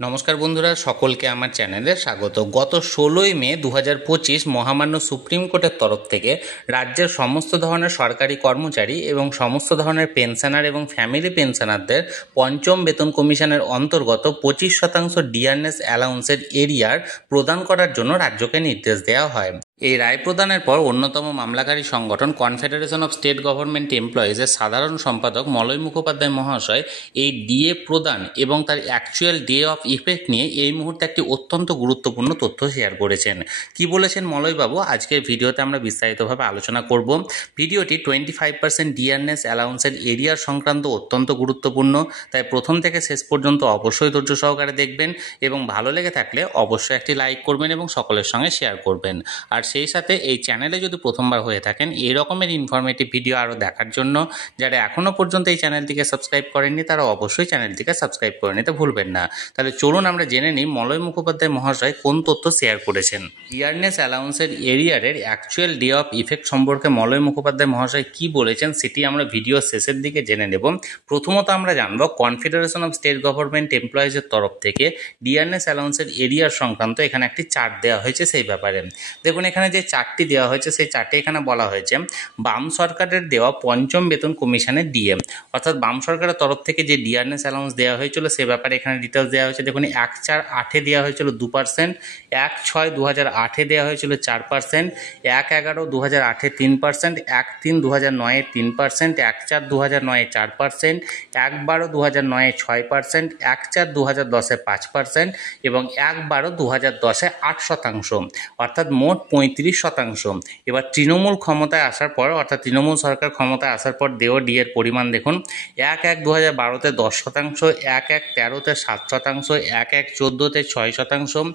নমস্কার বন্ধুরা, সকলকে আমার চ্যানেলে স্বাগত। গত 16ই মে 2025 মহামান্য সুপ্রিম কোর্টের তরফ থেকে রাজ্যের সমস্ত ধরনের সরকারি কর্মচারী এবং সমস্ত ধরনের পেনশনার এবং ফ্যামিলি পেনশনারদের পঞ্চম বেতন কমিশনের অন্তর্গত 25% ডিয়ারনেস অ্যালাউন্সের এরিয়ার প্রদান করার জন্য রাজ্যকে নির্দেশ দেওয়া হয়। এই রায় প্রদানের পর অন্যতম মামলাকারী সংগঠন কনফেডারেশন অফ স্টেট গভর্নমেন্ট এমপ্লয়িজের সাধারণ সম্পাদক মলয় মুখোপাধ্যায় মহাশয় এই ডিএ প্রদান এবং তার অ্যাকচুয়াল ডে অফ ইফেক্ট নিয়ে এই মুহূর্তে একটি অত্যন্ত গুরুত্বপূর্ণ তথ্য শেয়ার করেছেন। কি বলেছেন মলয়বাবু, আজকের ভিডিওতে আমরা বিস্তারিতভাবে আলোচনা করব। ভিডিওটি 25% ডিয়ারনেস অ্যালাউন্সের এরিয়ার সংক্রান্ত অত্যন্ত গুরুত্বপূর্ণ, তাই প্রথম থেকে শেষ পর্যন্ত অবশ্যই ধৈর্য সহকারে দেখবেন এবং ভালো লেগে থাকলে অবশ্যই একটি লাইক করবেন এবং সকলের সঙ্গে শেয়ার করবেন। আর সেই সাথে এই চ্যানেলে যদি প্রথমবার হয়ে থাকেন এই রকমের ইনফরমেটিভ ভিডিও আরও দেখার জন্য যারা এখনও পর্যন্ত এই চ্যানেলটিকে সাবস্ক্রাইব করেননি তারা অবশ্যই চ্যানেলটিকে সাবস্ক্রাইব করে নিতে ভুলবেন না। তাহলে চলুন আমরা জেনে নিই মলয় মুখোপাধ্যায় মহাশয় কোন তথ্য শেয়ার করেছেন। ডিয়ারনেস অ্যালাউন্সের এরিয়ারের অ্যাকচুয়াল ডে অফ ইফেক্ট সম্পর্কে মলয় মুখোপাধ্যায় মহাশয় কি বলেছেন সেটি আমরা ভিডিও শেষের দিকে জেনে নেব। প্রথমত আমরা জানব কনফেডারেশন অফ স্টেট গভর্নমেন্ট এমপ্লয়িজের তরফ থেকে ডিয়ারনেস অ্যালাউন্সের এরিয়ার সংক্রান্ত এখানে একটি চার্ট দেওয়া হয়েছে সেই ব্যাপারে। দেখুন এখানে যে চার্টটি দেওয়া হয়েছে সেই চার্টে এখানে বলা হয়েছে বাম সরকারের দেওয়া পঞ্চম বেতন কমিশনের ডিএ, অর্থাৎ বাম সরকারের তরফ থেকে যে ডিয়ারনেস অ্যালাউন্স দেওয়া হয়েছিল সে ব্যাপারে এখানে ডিটেলস দেওয়া হয়েছে। দেখুন 1/4/8 দেওয়া হয়েছিল 2%, 1/6/2008 দেওয়া হয়েছিল 4%, 1/11/2008 3%, 1/3/2009 3%, 1/4/2009 4%, 1/12/2009 6%, 1/4/2010 5% এবং 1/12/2010 8%, অর্থাৎ মোট 35%। এবার তৃণমূল ক্ষমতায় আসার পর অর্থাৎ তৃণমূল সরকার ক্ষমতায় আসার পর দেওয়া ডিএর পরিমাণ দেখুন 1/1/2012-তে 10%, 1/1/13-তে 7%, 1/1/14-তে 6%,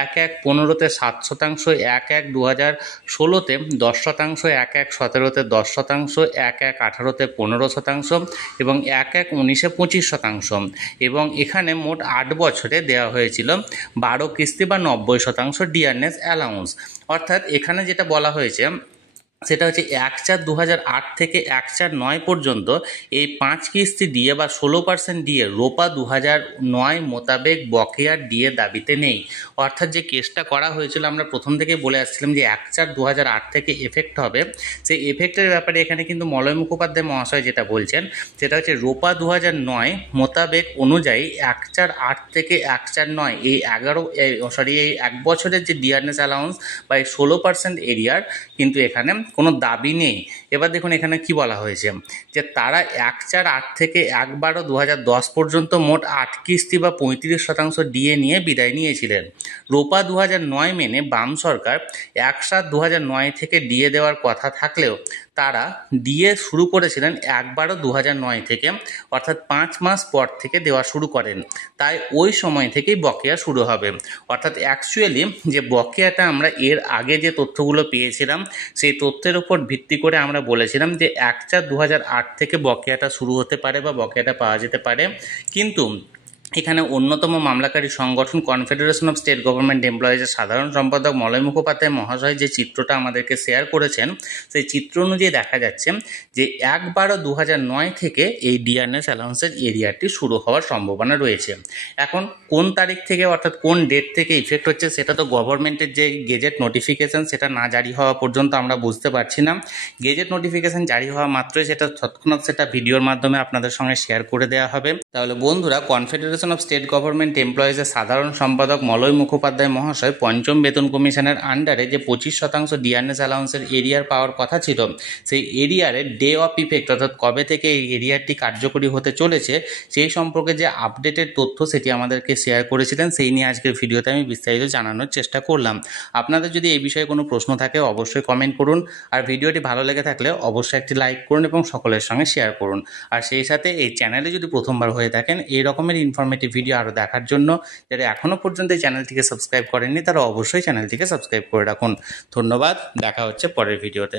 1/1/15-তে 7%, 1/1/2016-তে 10%, 1/1/17-তে 10%, 1/1/18-তে 15% এবং 1/1/19-এ 25%। এবং এখানে মোট 8 বছরে দেওয়া হয়েছিল 12 কিস্তি বা 90% ডিয়ারনেস অ্যালাউন্স। অর্থাৎ এখানে যেটা বলা হয়েছে সেটা হচ্ছে 1/4/2008 থেকে 1/4/9 পর্যন্ত এই 5 কিস্তি ডিএ বা 16% ডিএ রোপা 2009 মোতাবেক বকেয়ার ডিএ দাবিতে নেই। অর্থাৎ যে কেসটা করা হয়েছিল আমরা প্রথম থেকে বলে আসছিলাম যে 1/4/2008 থেকে এফেক্ট হবে, সেই এফেক্টের ব্যাপারে এখানে কিন্তু মলয় মুখোপাধ্যায় মহাশয় যেটা বলছেন সেটা হচ্ছে রোপা 2009 মোতাবেক অনুযায়ী 1/4/8 থেকে 1/4/9 এই 1 বছরের যে ডিয়ারনেস অ্যালাউন্স বা এই 16% এরিয়ার কিন্তু এখানে কোনো দাবি নেই। এবার দেখুন এখানে কি বলা হয়েছে যে তারা 1/4/8 থেকে 1/12/2010 পর্যন্ত মোট 8 কিস্তি বা 35% ডিএ নিয়ে বিদায় নিয়েছিলেন। রোপা 2009 মেনে বাম সরকার 1/7/2009 থেকে ডিএ দেওয়ার কথা থাকলেও তারা ডিএ শুরু করেছিলেন 1/12/2009 থেকে, অর্থাৎ 5 মাস পর থেকে দেওয়া শুরু করেন। তাই ওই সময় থেকেই বকেয়া শুরু হবে। অর্থাৎ অ্যাকচুয়ালি যে বকেয়াটা আমরা এর আগে যে তথ্যগুলো পেয়েছিলাম সেই তথ্যের উপর ভিত্তি করে আমরা বলেছিলাম যে 1/4/2008 থেকে বকেয়াটা শুরু হতে পারে বা বকেয়াটা পাওয়া যেতে পারে। কিন্তু এখানে অন্যতম মামলাকারী সংগঠন কনফেডারেশন অফ স্টেট গভর্নমেন্ট এমপ্লয়িজের সাধারণ সম্পাদক মলয় মুখোপাধ্যায় মহাশয় যে চিত্রটা আমাদেরকে শেয়ার করেছেন সেই চিত্র অনুযায়ী দেখা যাচ্ছে যে 1/12/2009 থেকে এই ডিয়ারনেস অ্যালাউন্সের এরিয়াটি শুরু হওয়ার সম্ভাবনা রয়েছে। এখন কোন তারিখ থেকে অর্থাৎ কোন ডেট থেকে ইফেক্ট হচ্ছে সেটা তো গভর্নমেন্টের যে গেজেট নোটিফিকেশন সেটা না জারি হওয়া পর্যন্ত আমরা বুঝতে পারছি না। গেজেট নোটিফিকেশন জারি হওয়া মাত্রই সেটা তৎক্ষণাৎ সেটা ভিডিওর মাধ্যমে আপনাদের সঙ্গে শেয়ার করে দেওয়া হবে। তাহলে বন্ধুরা, কনফেডারেশন অফ স্টেট গভর্নমেন্ট এমপ্লয়িজের সাধারণ সম্পাদক মলয় মুখোপাধ্যায় মহাশয় পঞ্চম বেতন কমিশনের আন্ডারে যে 25% ডিয়ারনেস অ্যালাউন্সের এরিয়ার পাওয়ার কথা ছিল সেই এরিয়ারের ডে অফ ইফেক্ট অর্থাৎ কবে থেকে এই এরিয়ারটি কার্যকরী হতে চলেছে সেই সম্পর্কে যে আপডেটেড তথ্য সেটি আমাদেরকে শেয়ার করেছিলেন, সেই নিয়ে আজকের ভিডিওতে আমি বিস্তারিত জানানোর চেষ্টা করলাম। আপনাদের যদি এই বিষয়ে কোনো প্রশ্ন থাকে অবশ্যই কমেন্ট করুন, আর ভিডিওটি ভালো লেগে থাকলে অবশ্যই একটি লাইক করুন এবং সকলের সঙ্গে শেয়ার করুন। আর সেই সাথে এই চ্যানেলে যদি প্রথমবার হয়ে থাকেন এই রকমের ইনফরমেটিভ ভিডিও আরও দেখার জন্য যারা এখনও পর্যন্ত এই চ্যানেলটিকে সাবস্ক্রাইব করেননি তারা অবশ্যই চ্যানেলটিকে সাবস্ক্রাইব করে রাখুন। ধন্যবাদ, দেখা হচ্ছে পরের ভিডিওতে।